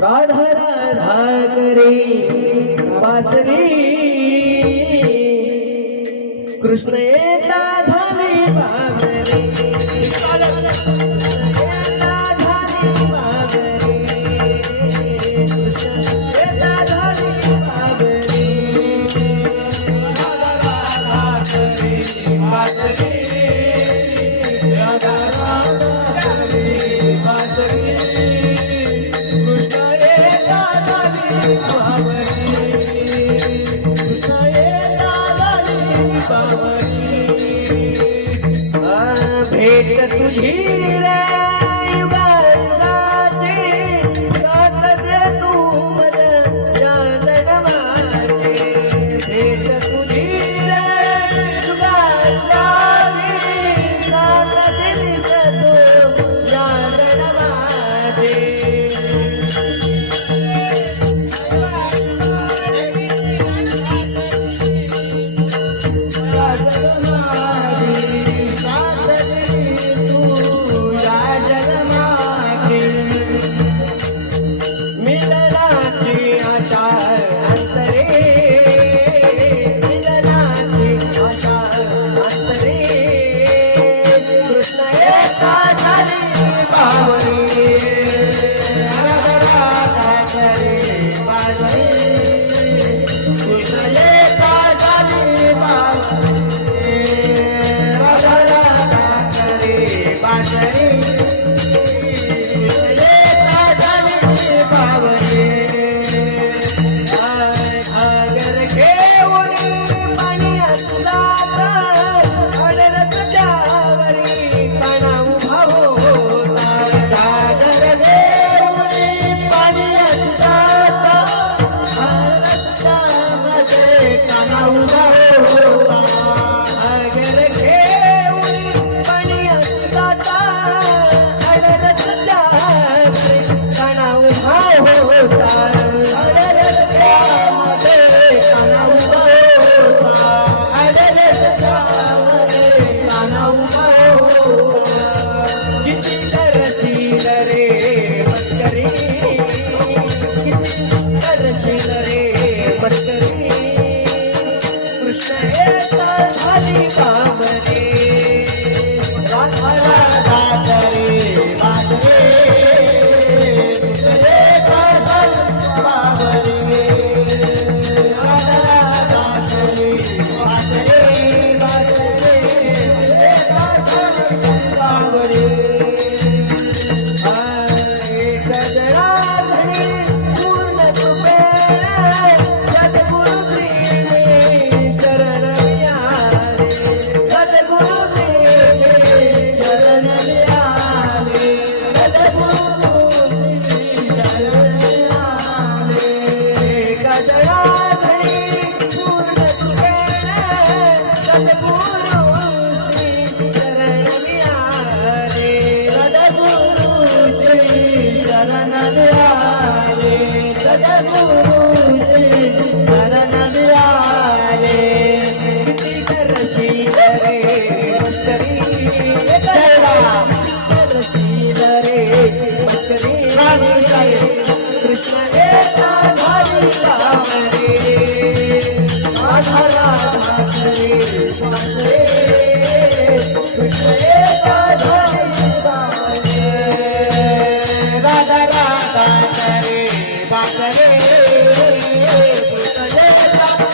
राधा राधा करे वासरी कृष्ण येता झाले बाबरे भेट तुझी रे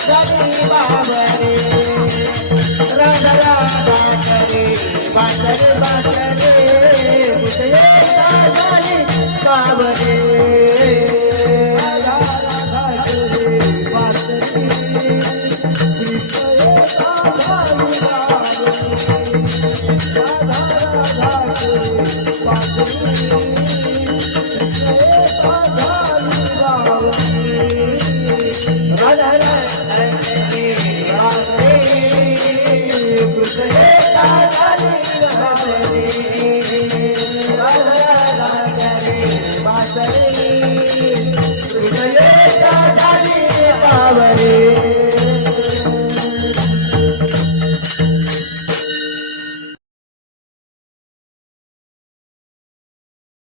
Thank you.